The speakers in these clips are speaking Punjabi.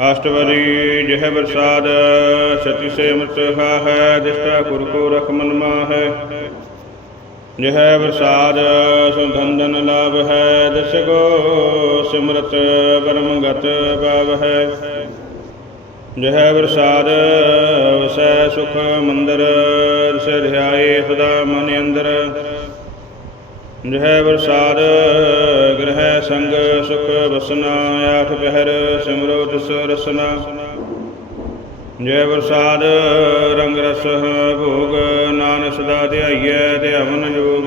ਅਸ਼ਟਵਰੀ ਜਹ ਬਰਸਾਦ ਸਤੀ ਸੇ ਅੰਮ੍ਰਿਤ ਹੈ ਦਿਸ਼ਟਾ ਗੁਰ ਕੋ ਰਖ ਮਨ ਮਾਹੈ ਜਹ ਬਰਸਾਦ ਸੁਧੰਦਨ ਲਾਭ ਹੈ ਦਸ ਗੋ ਸਿਮਰਤ ਪਰਮ ਗਤ ਪਾਵ ਹੈ ਜਹ ਬਰਸਾਦ ਵਸੈ ਸੁਖ ਮੰਦਰ ਸੇ ਸਦਾ ਮਨ ਅੰਦਰ ਜਹ ਬਰਸਾਦ ਗ੍ਰਹਿ ਸੰਗ, ਸੁਖ ਵਸਨਾ, ਆਠ ਪਹਿਰ ਸਿਮਰੋ ਤਿਸ ਰਸਨਾ ਜੈ ਬਰਸਾਦ ਰੰਗ ਰਸ, ਭੋਗ, ਨਾਨਕ ਸਦਾ ਧਿਆਈਐ, ਧਿਆਵਨ ਜੋਗ।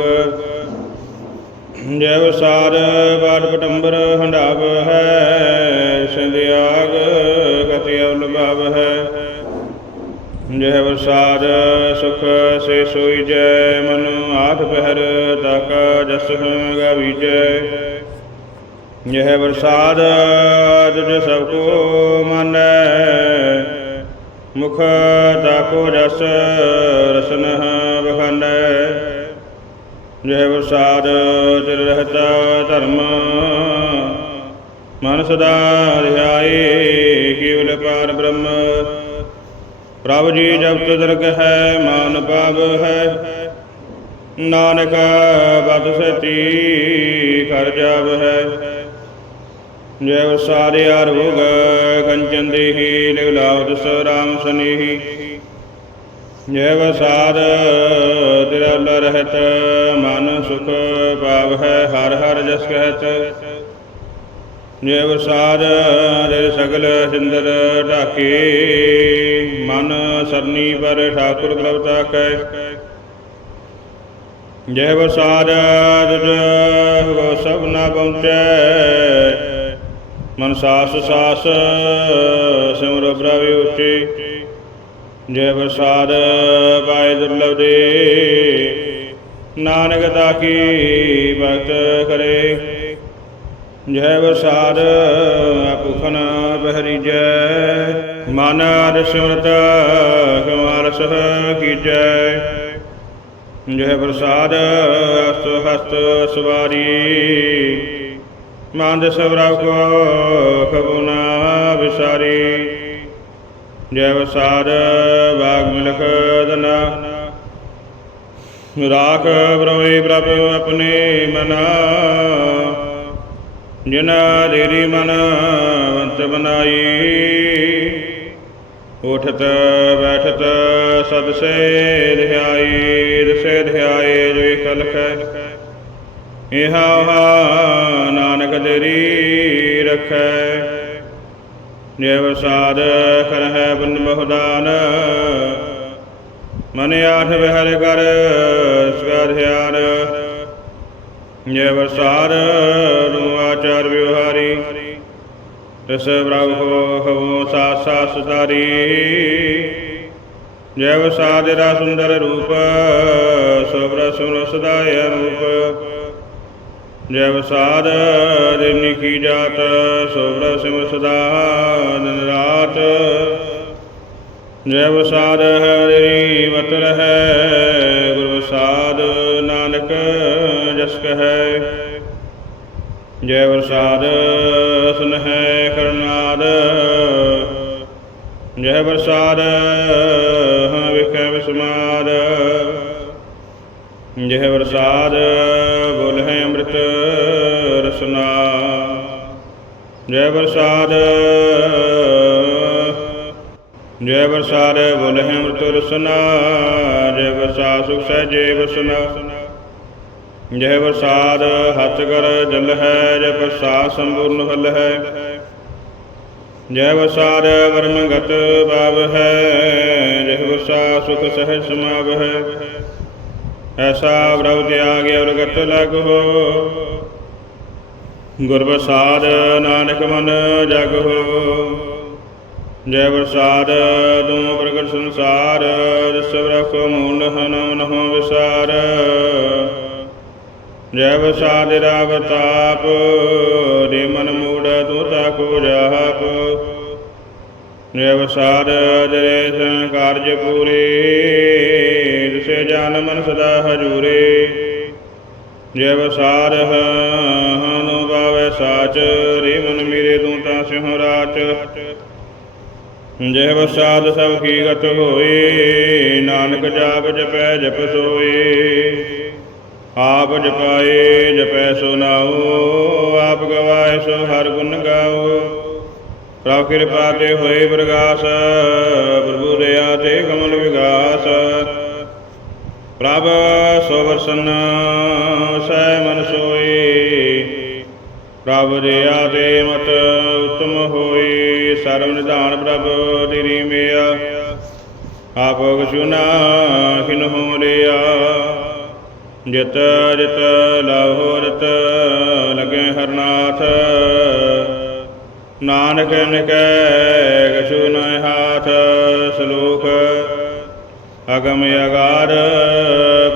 ਜੈ ਬਰਸਾਦ ਬਾਟ ਪਟੰਬਰ ਹੰਡਾਵ ਹੈ ਸਿੰਧਿਆਗ ਗਤੀ ਅਵਲਭਾਵ ਹੈ। ਜੈ ਬਰਸਾਦ ਸੁਖ, ਸੇ ਸੋਈ ਜੈ, ਮਨ ਆਠ ਪਹਿਰ ਤਕ ਜਸ ਗਾਵੀਜੈ ਜੈ ਬਰਸਾਦ ਤੁਝ ਸਭ ਕੋ ਮਾਨੈ, ਮੁਖ ਤਾਕੋ ਜਸ ਰਸਨ ਬਖਾਨੈ। ਜੈ ਬਰਸਾਦ ਤਿਰ ਰਹਤਾ ਧਰਮ, ਮਨ ਸਦਾ ਰਿਹਾਏ, ਕੇਵਲ ਪਾਰ ਬ੍ਰਹਮ। ਪ੍ਰਭ ਜੀ ਜਪਤ ਦਰਗ ਹੈ, ਮਾਨ ਪਾਵ ਹੈ। ਨਾਨਕ ਬਦ ਸਤੀ ਕਰ ਜਾਵ ਹੈ। ਜੈ ਵਸਾਰੇ ਆਰੋਗ ਕੰਚਨ ਦੇਹੀ ਲਿਵ ਲਾਉ ਰਾਮ ਸਨੇਹੀ ਜੈ ਵਸਾਦ ਤੇਰਾ ਰਹਿਤ, ਮਨ ਸੁਖ ਪਾਵ ਹੈ, ਹਰ ਹਰ ਜਸ ਕਹਿਤ। ਜੈ ਵਸਾਦ ਦੇ ਸਗਲ ਸਿੰਦਰ ਢਾਕੇ, ਮਨ ਸਰਨੀ ਪਰ ਠਾਕੁਰ ਪ੍ਰਭਤਾ ਕੈ ਜੈ ਵਸਾਦ ਤੁਜ ਸਭ ਨਾ ਪਹੁੰਚੈ, ਮਨ ਸਾਸ ਸਾਸ ਸਿਮਰ ਪ੍ਰਭ ਉਚੇ। ਜੈ ਵਸਾਦ ਪਾਇ ਦੁਰਲਭ ਦੇ, ਨਾਨਕ ਤਾਕੀ ਭਗਤ ਕਰੇ। ਜੈ ਵਸਾਦ ਆਪੁਖਨ ਬਹਿਰੀਜੈ। ਮਨ ਅਰ ਸਿਮਰਤ ਕਮਾਲ ਸਹ ਕੀਜੈ। ਜੈ ਪ੍ਰਸਾਦ ਅਸਤ ਹਸਤ ਸਵਾਰੀ। ਮੰਦ ਸਵਰਵ ਕੋ ਖਬੁਨਾ ਵਿਸਾਰੀ। ਜੈ ਵਸਾਦ ਬਾਗ ਮਿਲਖ ਦਨਾ ਰਾਖ ਬਰਵੇ ਪ੍ਰਭ ਆਪਣੇ ਮਨਾ। ਜਿਨਾ ਦੇਰੀ ਮਨ ਵੰਤ ਬਨਾਈ ਉਠਤ, ਬੈਠਤ ਸਦ ਸੇ ਧਿਆਈ ਦਸੇ ਧਿਆਏ ਜੋ ਕਲਖ ਇਹਾ ਹਾ ਨਾਨਕ ਤੇਰੀ ਰਖੈ। ਜੈ ਵਸਾਦ ਕਰਹਿ ਬਨ ਬਹੁਦਾਨ। ਮਨ ਆਠ ਵਿਹਰ ਕਰ ਸਗਾ ਧਿਆਨ। ਜੈ ਵਸਾਰ ਨੂੰ ਆਚਾਰ ਵਿਵਹਾਰੀ, ਤਿਸ ਪ੍ਰਭ ਹੋ ਹਵੋ ਸਾਸ ਸਾਸ ਤਾਰੀ ਜੈ ਵਸਾਦ ਰਾ ਸੁੰਦਰ ਰੂਪ ਸੋਬਰ ਸੁਨ ਸਦਾਇ ਰੂਪ। ਜੈ ਵਸਾਦ ਦਿਨੀ ਕੀ ਜਾਤ ਸੋਬਰ ਸਿਮਰ ਸਦਾ ਦਿਨ ਰਾਤ। ਜੈ ਵਸਾਦ ਹਰੀ ਮਤ ਰਹੈ, ਗੁਰ ਵਸਾਦ ਨਾਨਕ ਜਸ ਕਹੈ। ਜੈ ਵਰਸਾਦ, ਸੁਨਹਿ ਕਰਨਾਦ। ਜੈ ਵਰਸਾਦ ਵਿਖੇ ਵਿਸਮਾਦ। ਜੈ ਵਰਸਾਦ ਬੋਲ ਹੈ ਅੰਮ੍ਰਿਤ ਰਸਨਾ। ਜੈ ਵਰਸਾਦ ਜੈ ਵਰਸਾਦ ਬੋਲ ਹੈ ਅੰਮ੍ਰਿਤ ਰਸਨਾ। ਜੈ ਵਰਸਾ ਸੁਖ ਸਹਿਜੇ ਵਸਨਾ। ਜੈ ਵਰਸਾਦ ਹੱਥ ਕਰ ਜਲ ਹੈ ਜੈ ਪ੍ਰਸਾਦ ਸੰਪੂਰਨ ਫਲ ਹੈ ਜੈ ਵਰਸਾਦ ਵਰਮ ਗਤ ਭਾਵ ਹੈ ਜੈ ਵਰਸਾ ਸੁਖ ਸਹਿਜ ਸਮਾਵ ਹੈ ਐਸਾ ਪ੍ਰਭ ਤਿਆਗ ਔਰ ਗਤ ਲਗ। ਹੋ ਗੁਰ ਪ੍ਰਸਾਦ ਨਾਨਕ ਮਨ ਜਗ। ਹੋ ਜੈ ਪ੍ਰਸਾਦ ਤੂੰ ਪ੍ਰਗਟ ਸੰਸਾਰ, ਜਿਸ ਰਖ ਮੂਲ ਹਨਮ ਨਹੁ ਵਿਸਾਰ। ਜੈ ਵਸਾਦ ਰਾਗ ਤਾਪ ਦੇ ਮਨ ਮੂੜ ਤੂੰ ਤਾਕੋ ਜਾਪ। ਜੈ ਵਸਾਦ ਜਰੇ ਸੰ ਕਾਰਜ ਪੂਰੇ ਜਿਸੇ ਜਨ ਮਨ ਸਦਾ ਹਜੂਰੇ। ਜੈ ਵਸਾਦ ਹਨੁ ਬਾਵੇ ਸਾਚ ਰੇ ਮਨ ਮੇਰੇ ਤੂੰ ਤਾਂ ਸਿਉ ਰਾਚ। ਜਿਹ ਵਸਾਦ ਸਭ ਕੀ ਗਤ ਹੋਈ ਨਾਨਕ ਜਾਪ ਜਪੈ ਜਪ ਸੋਏ। ਆਪ ਜਪਾਏ, ਜਪੈ ਸੋ ਨਾਉ, ਆਪ ਗਵਾਏ ਸੋ ਹਰ ਗੁਣ ਗਾਓ ਪ੍ਰਭ ਕਿਰਪਾ ਤੇ ਹੋਏ ਪ੍ਰਗਾਸ, ਪ੍ਰਭੂ ਦਇਆ ਤੇ ਕਮਲ ਵਿਗਾਸ। ਪ੍ਰਭ ਸੋ ਵਸਨ ਸੈ ਮਨ ਸੋਈ ਪ੍ਰਭ ਦਇਆ ਤੇ ਮਤ ਉਤਮ ਹੋਈ ਸਰਵ ਨਿਧਾਨ ਪ੍ਰਭ ਤੇਰੀ ਮਿਆ। ਆਪ ਕਛੁਨਾ ਕਿਨਹੁ ਲਿਆ। ਜਿਤ ਜਿਤ ਲਾਹੋ ਰਤ ਲਗੇ ਹਰਨਾਥ। ਨਾਨਕ ਨਿਕੈ ਕਛੂ ਨ ਹਾਥ ਸਲੋਕ। ਅਗਮ ਅਗਾਰ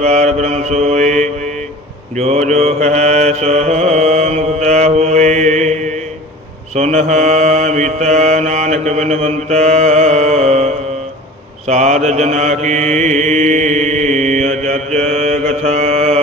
ਪਾਰ ਬ੍ਰਹਮ ਸੋਈ। ਜੋ ਜੋ ਹੈ ਸੋ ਮੁਕਤਾ ਹੋਈ। ਸੁਨਹ ਮੀਤਾ ਨਾਨਕ ਬਿਨਵੰਤਾ। ਸਾਧ ਜਨਾ ਕੀ ਅਜਰਜ जगथा